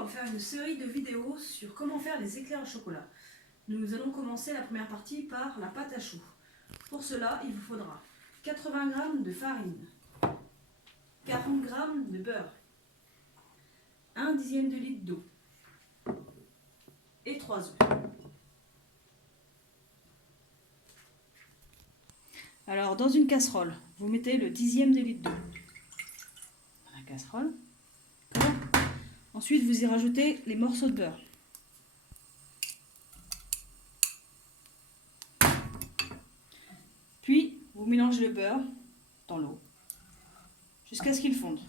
on va faire une série de vidéos sur comment faire les éclairs au chocolat. Nous allons commencer la première partie par la pâte à choux. Pour cela, il vous faudra 80 g de farine, 40 g de beurre, 1 dixième de litre d'eau et 3 œufs. Alors, dans une casserole, vous mettez le dixième de litre d'eau dans la casserole. Ensuite, vous y rajoutez les morceaux de beurre. Puis, vous mélangez le beurre dans l'eau jusqu'à ce qu'il fonde.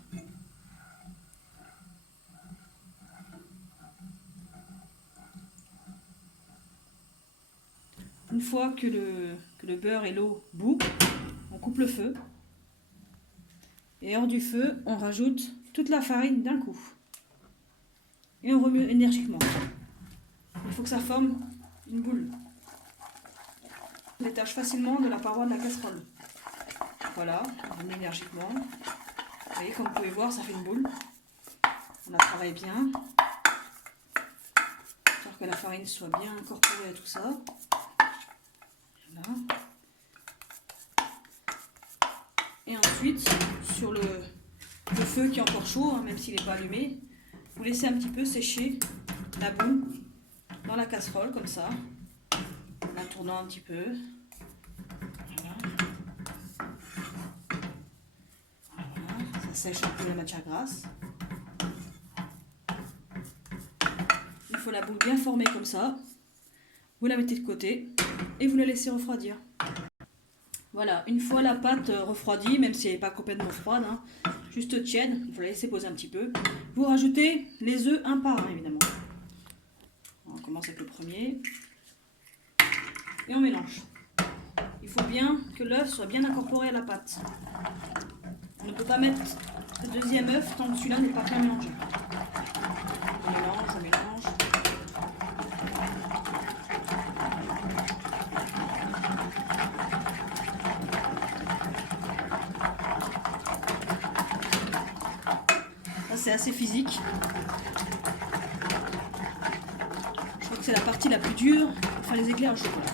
Une fois que le beurre et l'eau bouent, on coupe le feu. Et hors du feu, on rajoute toute la farine d'un coup. Et on remue énergiquement. Il faut que ça forme une boule. On détache facilement de la paroi de la casserole. Voilà, on remue énergiquement. Vous voyez, comme vous pouvez voir, ça fait une boule. On la travaille bien. Pour que la farine soit bien incorporée à tout ça. Voilà. Et ensuite, sur le feu qui est encore chaud, même s'il n'est pas allumé, vous laissez un petit peu sécher la boue dans la casserole, comme ça, en la tournant un petit peu. Voilà. Voilà. Ça sèche un peu la matière grasse. Il faut la boule bien formée comme ça. Vous la mettez de côté et vous la laissez refroidir. Voilà, une fois la pâte refroidie, même si elle n'est pas complètement froide, juste tiède, vous la laissez poser un petit peu. Vous rajoutez les œufs un par un, évidemment. On commence avec le premier. Et on mélange. Il faut bien que l'œuf soit bien incorporé à la pâte. On ne peut pas mettre le deuxième œuf tant que celui-là n'est pas bien mélangé. On mélange, on mélange. C'est assez physique. Je crois que c'est la partie la plus dure pour faire les éclairs au chocolat.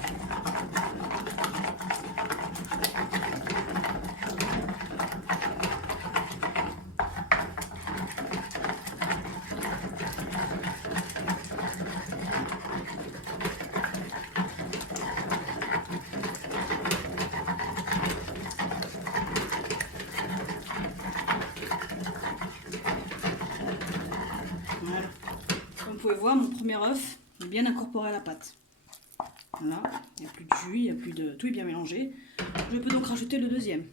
Voilà. Comme vous pouvez voir, mon premier œuf est bien incorporé à la pâte. Voilà, il n'y a plus de jus, il n'y a plus de... tout est bien mélangé. Je peux donc rajouter le deuxième.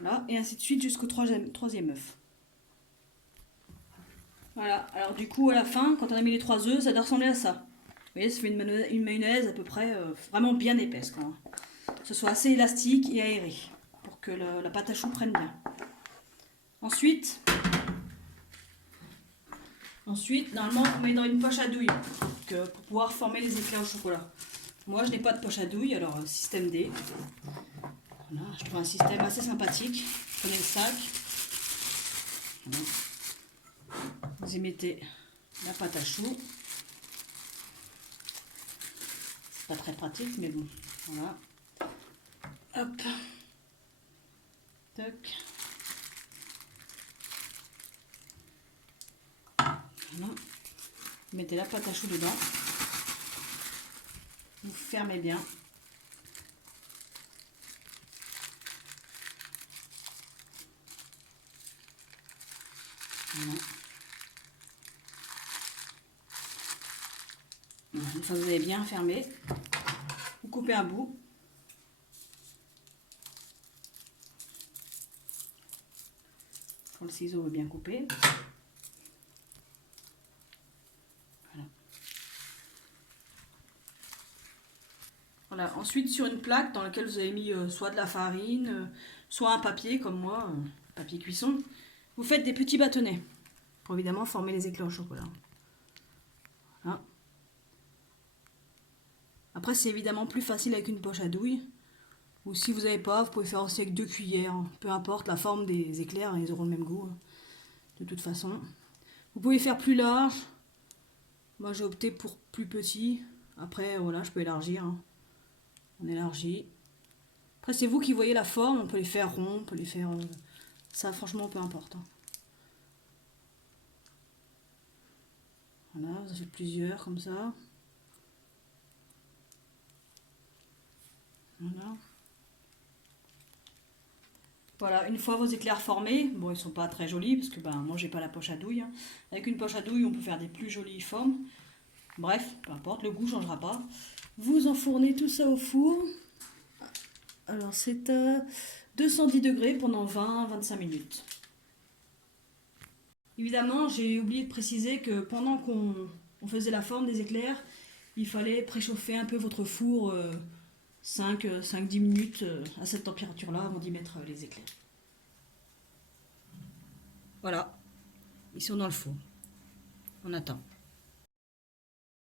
Voilà, et ainsi de suite jusqu'au troisième œuf. Voilà, alors du coup à la fin, quand on a mis les 3 œufs, ça doit ressembler à ça. Vous voyez, ça fait une mayonnaise à peu près vraiment bien épaisse, quoi. Que ce soit assez élastique et aéré, pour que la pâte à choux prenne bien. Ensuite, normalement, on met dans une poche à douille pour pouvoir former les éclairs au chocolat. Moi, je n'ai pas de poche à douille, alors système D. Voilà, je trouve un système assez sympathique. Prenez le sac. Voilà. Vous y mettez la pâte à choux. C'est pas très pratique, mais bon. Voilà. Hop. Toc. Voilà. Vous mettez la pâte à choux dedans. Vous fermez bien. Voilà. Une fois que vous avez bien fermé, vous coupez un bout. Quand le ciseau est bien coupé. Voilà. Voilà. Ensuite, sur une plaque dans laquelle vous avez mis soit de la farine, soit un papier comme moi, papier cuisson, vous faites des petits bâtonnets pour évidemment former les éclairs au chocolat. Voilà. Après, c'est évidemment plus facile avec une poche à douille. Ou si vous n'avez pas, vous pouvez faire aussi avec 2 cuillères. Peu importe la forme des éclairs, ils auront le même goût. De toute façon. Vous pouvez faire plus large. Moi j'ai opté pour plus petit. Après voilà, je peux élargir. On élargit. Après c'est vous qui voyez la forme. On peut les faire ronds, on peut les faire... ça franchement peu importe. Voilà, vous en faites plusieurs comme ça. Voilà. Voilà, une fois vos éclairs formés, bon ils sont pas très jolis parce que ben moi j'ai pas la poche à douille. Avec une poche à douille on peut faire des plus jolies formes. Bref, peu importe, le goût changera pas. Vous enfournez tout ça au four. Alors c'est à 210 degrés pendant 20-25 minutes. Évidemment, j'ai oublié de préciser que pendant qu'on faisait la forme des éclairs, il fallait préchauffer un peu votre four 5-10 minutes à cette température-là avant d'y mettre les éclairs. Voilà, ils sont dans le four. On attend.